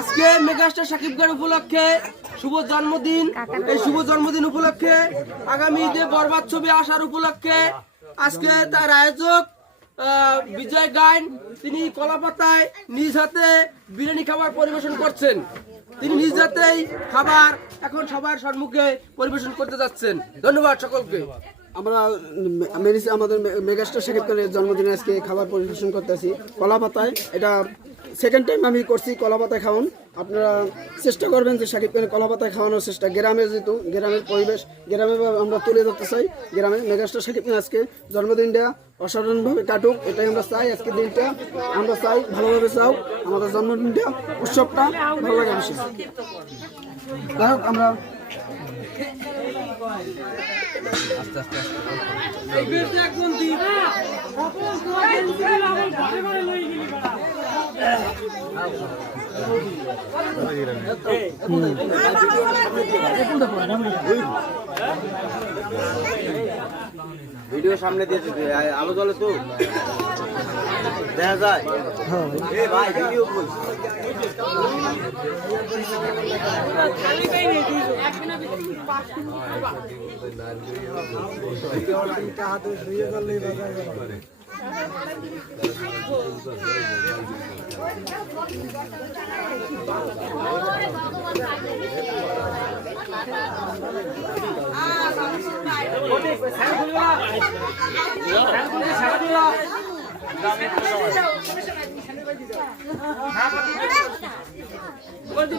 আজকে মেগাস্টার শাকিব খান উপলক্ষে শুভ জন্মদিন। এই শুভ জন্মদিন উপলক্ষে আগামী ঈদে বরবাদ ছবি আসার উপলক্ষে আজকে তার আয়োজক বিজয় গাইন তিনি কলাপাতায় নিজ হাতে বিরিয়ানি খাবার পরিবেশন করছেন। তিনি নিজ হাতেই খাবার এখন সবার সম্মুখে পরিবেশন করতে যাচ্ছেন। ধন্যবাদ সকলকে। আমরা আমাদের মেগাস্টার শাকিব খানের জন্মদিনে আজকে খাবার পরিবেশন করতেছি কলাপাতায়। এটা সেকেন্ড টাইম আমি করছি কলাপাতায় খাওয়ান। আপনারা চেষ্টা করবেন যে শাকিব খানের কলাপাতায় খাওয়ানোর চেষ্টা। গ্রামের যেহেতু গ্রামের পরিবেশ গ্রামে আমরা তুলে ধরতে চাই। গ্রামে মেগাস্টার শাকিব খান আজকে জন্মদিনটা অসাধারণভাবে কাটুক, এটাই আমরা চাই। আজকের দিনটা আমরা চাই ভালোভাবে চাও, আমাদের জন্মদিনটা উৎসবটা ভালো লাগে বেশি। যাই হোক আমরা ভিডিও সামনে দিয়েছে আলো জ্বলে তো দেখা যায়। ভাই ভিডিও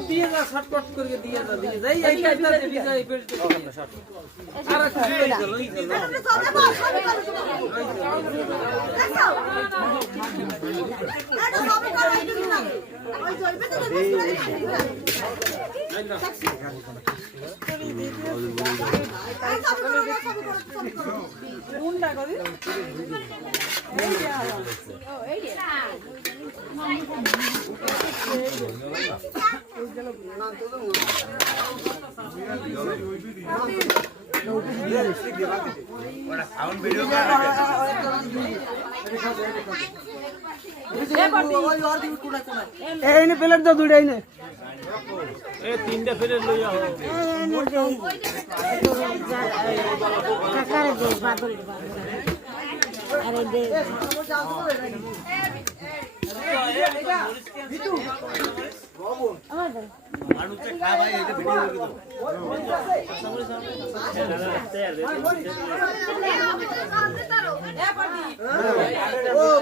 দিয়ে যা শর্টকাট করে দিয়ে যা দিয়ে যাই এই কাজটা দিয়ে যাই আর এই প্লেট দাও দুইটাই নে তিনটা প্লেট লইয়া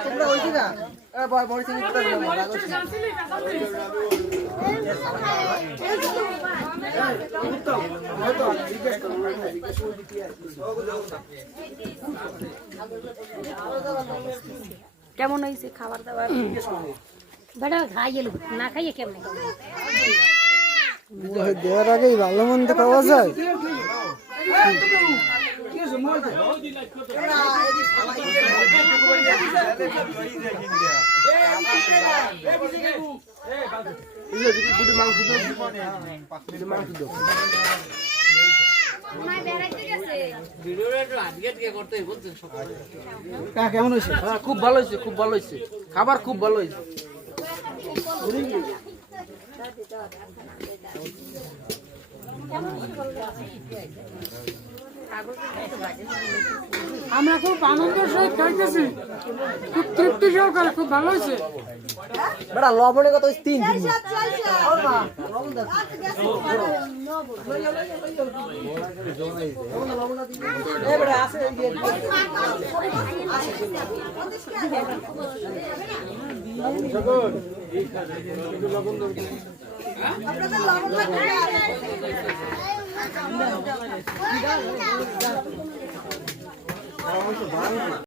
তোমরা ওই দিকা বড় চিনি কেমন হয়েছে খাবার দাবার? বেটা খাইয়ে না খাইয়ে কেমন দেওয়ার আগেই ভালো মন্দ পাওয়া যায়। কেমন হয়েছে? খুব ভালো হয়েছে, খুব ভালো হয়েছে, খাবার খুব ভালো হয়েছে। আমরা খুব আনন্দের সহিত খাইতেছি, খুব তৃপ্তি সহকারে, খুব ভালো হয়েছে। বেটা লবণের কথা 3 দিন লবণ